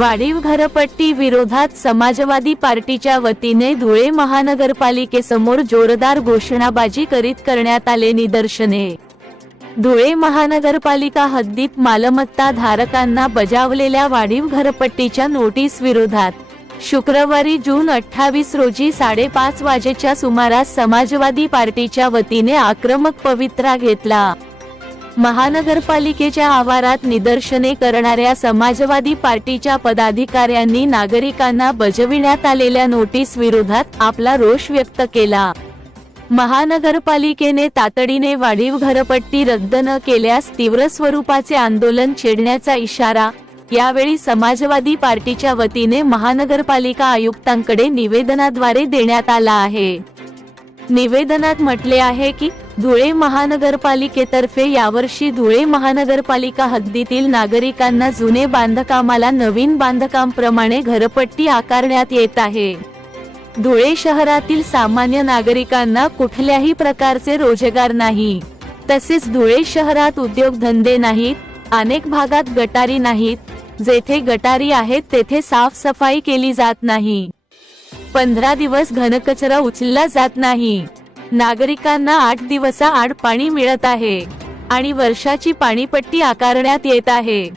वाढीव घरपट्टी विरोधात समाजवादी पार्टीच्या वतीने धुळे महानगरपालिकेसमोर जोरदार घोषणाबाजी करीत करण्यात आले निदर्शने. धुळे महानगरपालिका हद्दीत मालमत्ता धारकांना बजावलेल्या वाढीव घरपट्टीच्या नोटीस विरोधात. शुक्रवारी जून अठ्ठावीस रोजी साडेपाच वाजेच्या सुमारास समाजवादी पार्टीच्या वतीने आक्रमक पवित्रा घेतला. महानगरपालिकेच्या आवारात निदर्शने करणाऱ्या समाजवादी पार्टीच्या पदाधिकाऱ्यांनी नागरिकांना बजविण्यात आलेल्या नोटीस विरोधात आपला रोष व्यक्त केला. महानगरपालिकेने तातडीने वाढीव घरपट्टी रद्द न केल्यास तीव्र स्वरूपाचे आंदोलन छेडण्याचा इशारा यावेळी समाजवादी पार्टीच्या वतीने महानगरपालिका आयुक्तांकडे निवेदनाद्वारे देण्यात आला आहे. निवेदनात म्हटले आहे की धुळे महानगरपालिकेतर्फे यावर्षी धुळे महानगरपालिका हद्दीतील नागरिकांना जुने बांधकामाला नवीन बांधकामप्रमाणे घरपट्टी आकारण्यात येत आहे. धुळे शहरातील सामान्य नागरिकांना कुठल्याही प्रकारचे रोजगार नाही. तसेच धुळे शहरात उद्योगधंदे नाहीत अनेक भागात गटारी नाहीत जेथे गटारी आहेत तेथे साफसफाई केली जात नाही. पंधरा दिवस घनकचरा उचलला जात नाही. नागरिकांना आठ दिवसा आड पाणी मिळत आहे आणि वर्षाची पाणीपट्टी आकारण्यात येत आहे.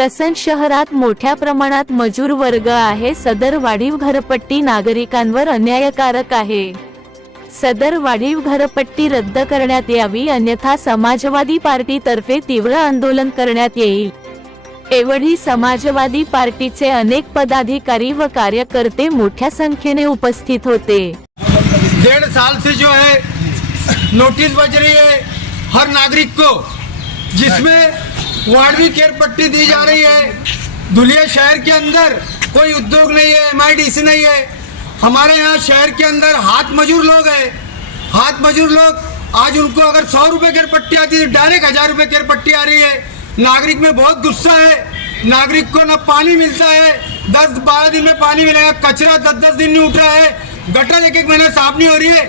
तसंच शहरात मोठ्या प्रमाणात मजूर वर्ग आहे. सदर वाढीव घरपट्टी नागरिकांवर अन्यायकारक आहे. सदर वाढीव घरपट्टी रद्द करण्यात यावी अन्यथा समाजवादी पार्टीतर्फे तीव्र आंदोलन करण्यात येईल. एवढी समाजवादी पार्टीचे अनेक पदाधिकारी व कार्यकर्ते मोठ्या संख्येने उपस्थित होते. डेढ़ साल से जो है नोटिस बज रही है हर नागरिक को, जिसमें वार्डवी केयर पट्टी दी जा रही है। धुलिया शहर के अंदर कोई उद्योग नहीं है एमआईडीसी नहीं है। हमारे यहाँ शहर के अंदर हाथ मजूर लोग हैं। हाथ मजूर लोग, आज उनको अगर सौ रुपये केयर पट्टी आती है डायरेक्ट हज़ार रुपये केयर पट्टी आ रही है। नागरिक में बहुत गुस्सा है। नागरिक को न पानी मिलता है। दस बारह दिन में पानी मिलेगा, कचरा दस दस दिन नहीं उठ रहा है। गटर एक एक महीना साफ़ नहीं हो रही है।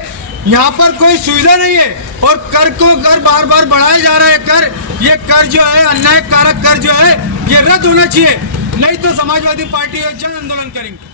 यहाँ पर कोई सुविधा नहीं है और कर को कर बार बार बढ़ाया जा रहा है कर। ये कर जो है अन्याय कारक कर जो है, ये रद्द होना चाहिए। नहीं तो समाजवादी पार्टी जन आंदोलन करेंगे।